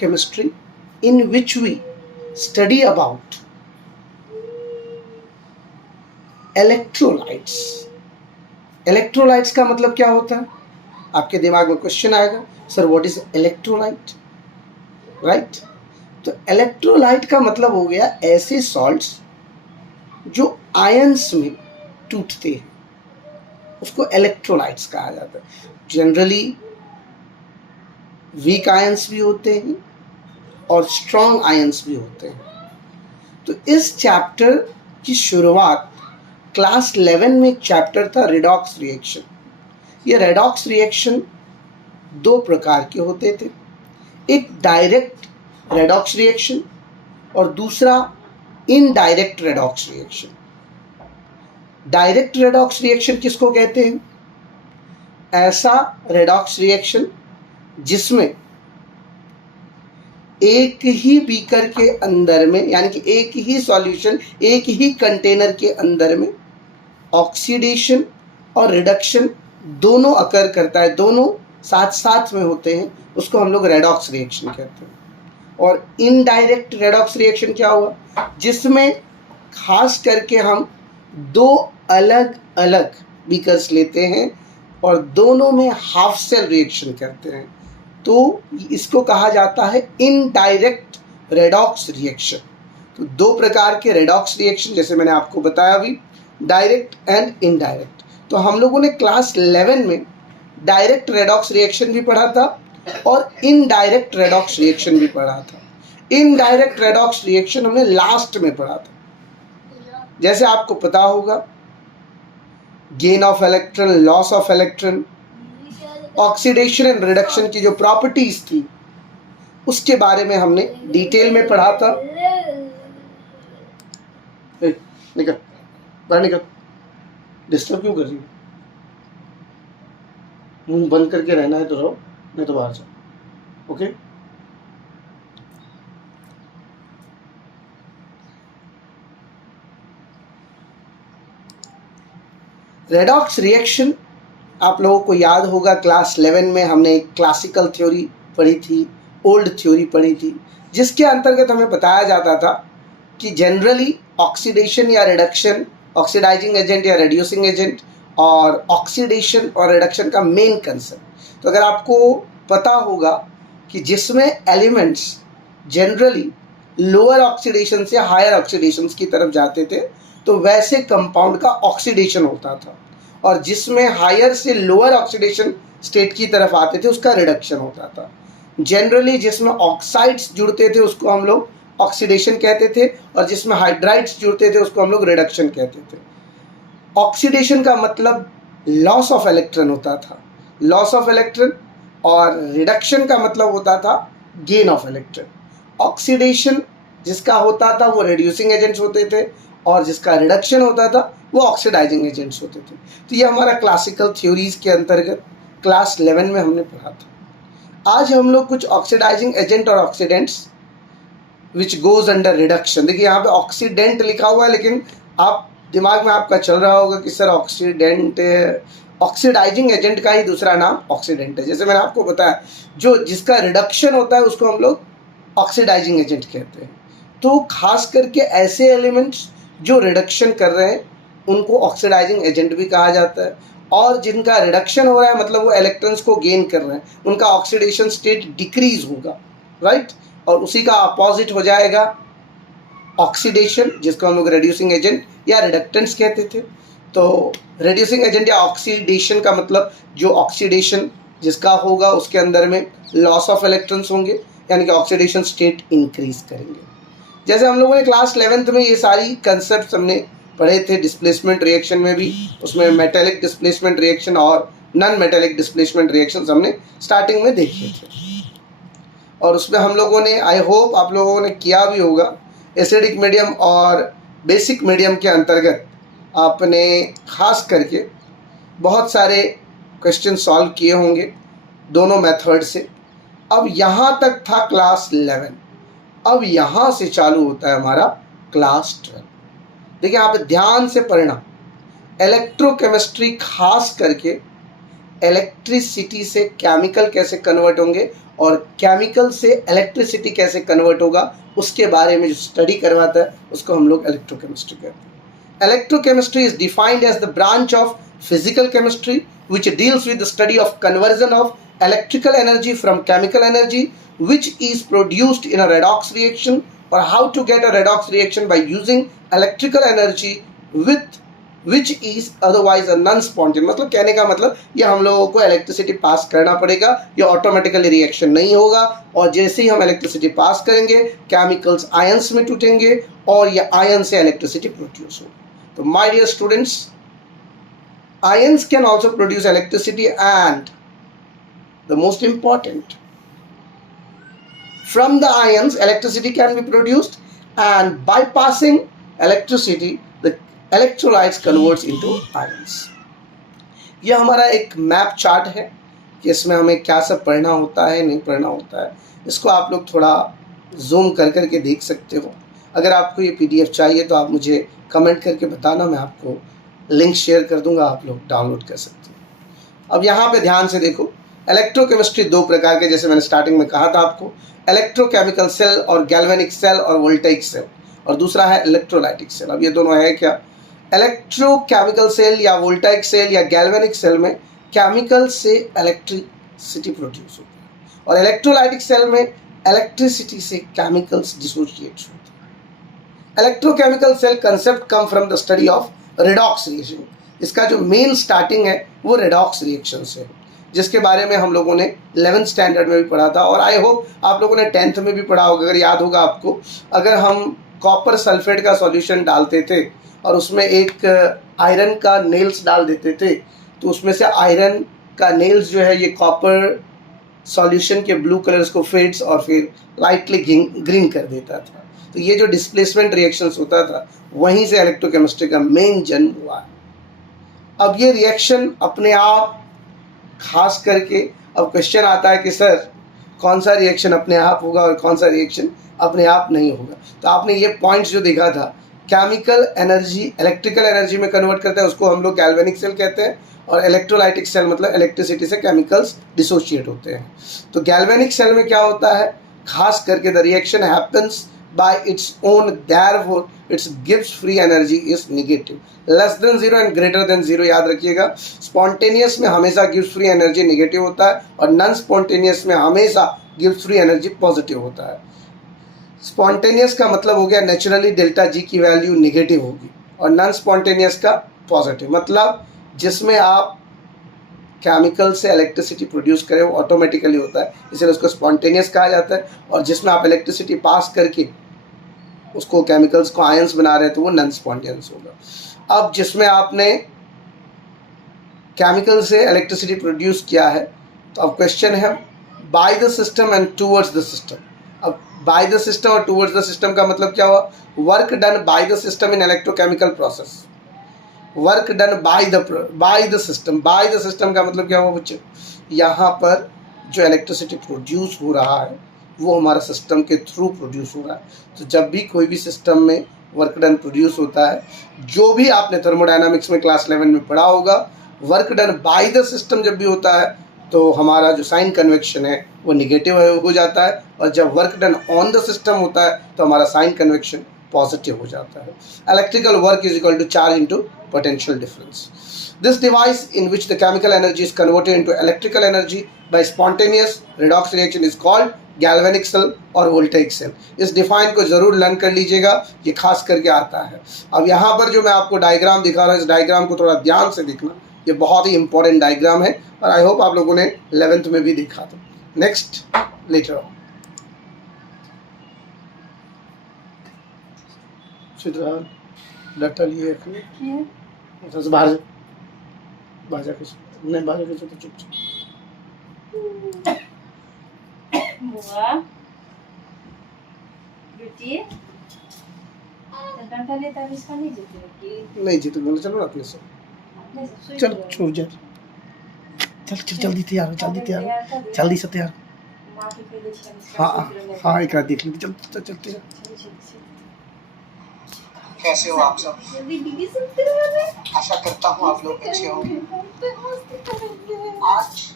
chemistry in which we study about electrolytes. Electrolytes का मतलब क्या होता है? आपके दिमाग में क्वेश्चन आएगा, sir what is electrolyte, right? तो इलेक्ट्रोलाइट का मतलब हो गया ऐसे सॉल्ट्स जो आयंस में टूटते हैं, उसको इलेक्ट्रोलाइट्स कहा जाता है. जनरली वीक आयंस भी होते हैं और स्ट्रॉन्ग आयंस भी होते हैं. तो इस चैप्टर की शुरुआत क्लास 11 में एक चैप्टर था रेडॉक्स रिएक्शन. ये रेडॉक्स रिएक्शन दो प्रकार के होते थे, एक डायरेक्ट रेडॉक्स रिएक्शन और दूसरा indirect redox reaction. Direct redox reaction किसको कहते हैं? ऐसा रेडॉक्स रिएक्शन जिसमें एक ही बीकर के अंदर में, यानी कि एक ही सॉल्यूशन, एक ही कंटेनर के अंदर में ऑक्सीडेशन और रिडक्शन दोनों अकर करता है, दोनों साथ साथ में होते हैं, उसको हम लोग रेडॉक्स रिएक्शन कहते हैं. और इनडायरेक्ट रेडॉक्स रिएक्शन क्या हुआ? जिसमें खास करके हम दो अलग अलग बीकर्स लेते हैं और दोनों में हाफ सेल रिएक्शन करते हैं, तो इसको कहा जाता है इनडायरेक्ट रेडॉक्स रिएक्शन. तो दो प्रकार के रेडॉक्स रिएक्शन जैसे मैंने आपको बताया अभी, डायरेक्ट एंड इनडायरेक्ट. तो हम लोगों ने क्लास 11 में डायरेक्ट रेडॉक्स रिएक्शन भी पढ़ा था और इनडायरेक्ट रेडॉक्स रिएक्शन भी पढ़ा था. इनडायरेक्ट रेडॉक्स रिएक्शन हमने लास्ट में पढ़ा था. जैसे आपको पता होगा, gain of electron, loss of electron, oxidation and reduction की जो प्रॉपर्टीज थी उसके बारे में हमने डिटेल में पढ़ा था. निकल बाहर निकल, डिस्टर्ब क्यों कर रही हो? मुंह बंद करके रहना है तो रहो, नहीं तो बाहर जाओ. ओके? रेडॉक्स रिएक्शन आप लोगों को याद होगा, क्लास 11 में हमने एक क्लासिकल थ्योरी पढ़ी थी, ओल्ड थ्योरी पढ़ी थी, जिसके अंतर्गत हमें बताया जाता था कि जनरली ऑक्सीडेशन या रिडक्शन, ऑक्सीडाइजिंग एजेंट या रिड्यूसिंग एजेंट, और ऑक्सीडेशन और रिडक्शन का मेन कंसेप्ट. तो अगर आपको पता होगा कि जिसमें एलिमेंट्स जनरली लोअर ऑक्सीडेशन से हायर ऑक्सीडेशन की तरफ जाते थे, तो वैसे कंपाउंड का ऑक्सीडेशन होता था, और जिसमें हायर से लोअर ऑक्सीडेशन स्टेट की तरफ आते थे उसका रिडक्शन होता था. जनरली जिसमें ऑक्साइड्स जुड़ते थे उसको हम लोग ऑक्सीडेशन कहते थे, और जिसमें हाइड्राइड्स जुड़ते थे उसको हम लोग रिडक्शन कहते थे. ऑक्सीडेशन का मतलब लॉस ऑफ इलेक्ट्रॉन होता था, लॉस ऑफ इलेक्ट्रॉन, और रिडक्शन का मतलब होता था गेन ऑफ इलेक्ट्रॉन. ऑक्सीडेशन जिसका होता था वो रिड्यूसिंग एजेंट्स होते थे, और जिसका रिडक्शन होता था वो ऑक्सीडाइजिंग एजेंट्स होते थे. तो ये हमारा क्लासिकल थ्योरीज के अंतर्गत क्लास 11 में हमने पढ़ा था. आज हम लोग कुछ ऑक्सीडाइजिंग एजेंट और oxidants which goes under reduction. देखिए यहाँ पे ऑक्सीडेंट लिखा हुआ है, लेकिन आप दिमाग में आपका चल रहा होगा कि सर ऑक्सीडेंट, ऑक्सीडाइजिंग एजेंट का ही दूसरा नाम ऑक्सीडेंट है. जैसे मैंने आपको बताया, जो जिसका रिडक्शन होता है उसको हम लोग ऑक्सीडाइजिंग एजेंट कहते हैं. तो खास करके ऐसे एलिमेंट्स जो रिडक्शन कर रहे हैं उनको ऑक्सीडाइजिंग एजेंट भी कहा जाता है, और जिनका रिडक्शन हो रहा है मतलब वो इलेक्ट्रॉन्स को गेन कर रहे हैं, उनका ऑक्सीडेशन स्टेट डिक्रीज होगा, राइट? और उसी का अपोजिट हो जाएगा ऑक्सीडेशन, जिसको हम लोग रिड्यूसिंग एजेंट या रिडक्टेंट्स कहते थे. तो रिड्यूसिंग एजेंट या ऑक्सीडेशन का मतलब जो ऑक्सीडेशन जिसका होगा उसके अंदर में लॉस ऑफ इलेक्ट्रॉन्स होंगे, यानी कि ऑक्सीडेशन स्टेट इंक्रीज करेंगे. जैसे हम लोगों ने क्लास 11th में ये सारी कंसेप्ट हमने पढ़े थे. डिस्प्लेसमेंट रिएक्शन में भी, उसमें मेटेलिक डिस्प्लेसमेंट रिएक्शन और नॉन मेटेलिक डिस्प्लेसमेंट रिएक्शंस हमने स्टार्टिंग में देखे थे, और उसमें हम लोगों ने, आई होप आप लोगों ने किया भी होगा, एसिडिक मीडियम और बेसिक मीडियम के अंतर्गत आपने खास करके बहुत सारे क्वेश्चन सॉल्व किए होंगे दोनों मेथड से. अब यहाँ तक था क्लास 11, अब यहाँ से चालू होता है हमारा क्लास 12. देखिए यहाँ पे ध्यान से पढ़ना, इलेक्ट्रोकेमिस्ट्री खास करके इलेक्ट्रिसिटी से केमिकल कैसे कन्वर्ट होंगे और केमिकल से इलेक्ट्रिसिटी कैसे कन्वर्ट होगा उसके बारे में जो स्टडी करवाता है उसको हम लोग इलेक्ट्रोकेमिस्ट्री कहते हैं। Electrochemistry is defined as the branch of physical chemistry which deals with the study of conversion of electrical energy from chemical energy which is produced in a redox reaction, or how to get a redox reaction by using electrical energy with which is otherwise a non-spontaneous। मतलब कहने का मतलब ये हम लोगों को electricity pass करना पड़ेगा, ये ऑटोमेटिकली रिएक्शन नहीं होगा, और जैसे ही हम इलेक्ट्रिसिटी पास करेंगे केमिकल्स आयंस में टूटेंगे और ये आयन से इलेक्ट्रिसिटी प्रोड्यूस होगी। तो my dear students, ions can also produce electricity, and the most important, from the ions electricity can be produced, and by passing electricity the electrolytes converts into ions। यह हमारा एक map chart है कि इसमें हमें क्या सब पढ़ना होता है नहीं पढ़ना होता है। इसको आप लोग थोड़ा जूम कर करके देख सकते हो। अगर आपको ये PDF चाहिए तो आप मुझे कमेंट करके बताना, मैं आपको लिंक शेयर कर दूंगा, आप लोग डाउनलोड कर सकते हैं। अब यहाँ पे ध्यान से देखो, इलेक्ट्रोकेमिस्ट्री दो प्रकार के, जैसे मैंने स्टार्टिंग में कहा था आपको, इलेक्ट्रोकेमिकल सेल और गैल्वेनिक सेल और वोल्टेइक सेल, और दूसरा है इलेक्ट्रोलाइटिक सेल। अब ये दोनों है क्या? इलेक्ट्रोकेमिकल सेल या वोल्टेइक सेल या गैल्वेनिक सेल में केमिकल से इलेक्ट्रिसिटी प्रोड्यूस होती है, और इलेक्ट्रोलाइटिक सेल में इलेक्ट्रिसिटी से केमिकल्स डिसोशिएट होते हैं। Electrochemical cell concept come from the study of redox reaction. इसका जो मेन स्टार्टिंग है वो रेडॉक्स रिएक्शन से है, जिसके बारे में हम लोगों ने 11th स्टैंडर्ड में भी पढ़ा था, और आई होप आप लोगों ने 10th में भी पढ़ा होगा। अगर याद होगा आपको, अगर हम कॉपर सल्फेट का सॉल्यूशन डालते थे और उसमें एक आयरन का नेल्स डाल देते थे, तो उसमें से आयरन का नेल्स जो है ये कॉपर सॉल्यूशन के ब्लू कलर्स को फेड्स और फिर लाइटली ग्रीन कर देता था। तो ये जो डिस्प्लेसमेंट रिएक्शंस होता था, वहीं से इलेक्ट्रोकेमिस्ट्री का मेन जन्म हुआ है। अब ये रिएक्शन अपने आप, खास करके अब क्वेश्चन आता है कि सर कौन सा रिएक्शन अपने आप होगा और कौन सा रिएक्शन अपने आप नहीं होगा। तो आपने ये पॉइंट्स जो देखा था, केमिकल एनर्जी इलेक्ट्रिकल एनर्जी में कन्वर्ट करता है, उसको हम लोग गैल्वेनिक सेल कहते हैं, और इलेक्ट्रोलाइटिक सेल मतलब इलेक्ट्रिसिटी से केमिकल्स डिसोशिएट होते हैं। तो गैल्वेनिक सेल में क्या होता है, खास करके the reaction happens by its own, therefore its gives free energy is negative, less than 0 and greater than 0। याद रखिएगा, स्पॉन्टेनियस में हमेशा gives free energy नेगेटिव होता है, और नॉन स्पॉन्टेनियस में हमेशा gives free energy पॉजिटिव होता है। स्पॉन्टेनियस का मतलब हो गया नेचुरली डेल्टा जी की वैल्यू नेगेटिव होगी, और नॉन स्पॉन्टेनियस का पॉजिटिव, मतलब जिसमें आप केमिकल से इलेक्ट्रिसिटी प्रोड्यूस करें वो ऑटोमेटिकली होता है, इसलिए उसको स्पॉन्टेनियस कहा जाता है। और जिसमें आप इलेक्ट्रिसिटी पास करके उसको केमिकल्स को आयंस बना रहे हैं तो वो नॉन स्पॉन्टेनियस होगा। अब जिसमें आपने केमिकल से इलेक्ट्रिसिटी प्रोड्यूस किया है, तो अब क्वेश्चन है by the system and towards the system. अब बाय द सिस्टम और टूवर्ड्स द सिस्टम का मतलब क्या हुआ? Work done by the system in electrochemical process, work done by the system. By the system का मतलब क्या हुआ बच्चे? यहाँ पर जो इलेक्ट्रिसिटी प्रोड्यूस हो रहा है वो हमारा सिस्टम के थ्रू प्रोड्यूस हो रहा है। तो जब भी कोई भी सिस्टम में वर्क डन प्रोड्यूस होता है, जो भी आपने थर्मोडायनामिक्स में क्लास 11 में पढ़ा होगा, work done by the system जब भी होता है तो हमारा जो साइन कन्वेक्शन है वो निगेटिव हो जाता है, और जब work done on the system होता है तो हमारा साइन कन्वेक्शन पॉजिटिव हो जाता है। Electrical work is equal to charge into potential difference. This device in which the chemical energy is converted into electrical energy by spontaneous redox reaction is called galvanic cell और voltaic cell। इस define को जरूर learn कर लीजिएगा, ये खास करके आता है। अब यहाँ पर जो मैं आपको डायग्राम दिखा रहा हूँ, इस डायग्राम को थोड़ा ध्यान से देखना, ये बहुत ही इंपॉर्टेंट डायग्राम है, और आई होप आप लोगों ने 11th में भी देखा था। नेक्स्ट लेटर ऑन डाटा लिए बाहर बाजा कुछ नहीं, बाजा कुछ तो चुप बुआ बेटी डंडा लेता है, इसका नहीं जीतेगी, नहीं जीते बोले चलो अपने से, चल छोड़ जा, चल जल्दी तैयार हो, जल्दी से तैयार। हाँ एक रात देख ली, चल चलते हैं। कैसे हो आप सब? आशा करता हूँ आप लोग अच्छे होंगे। आज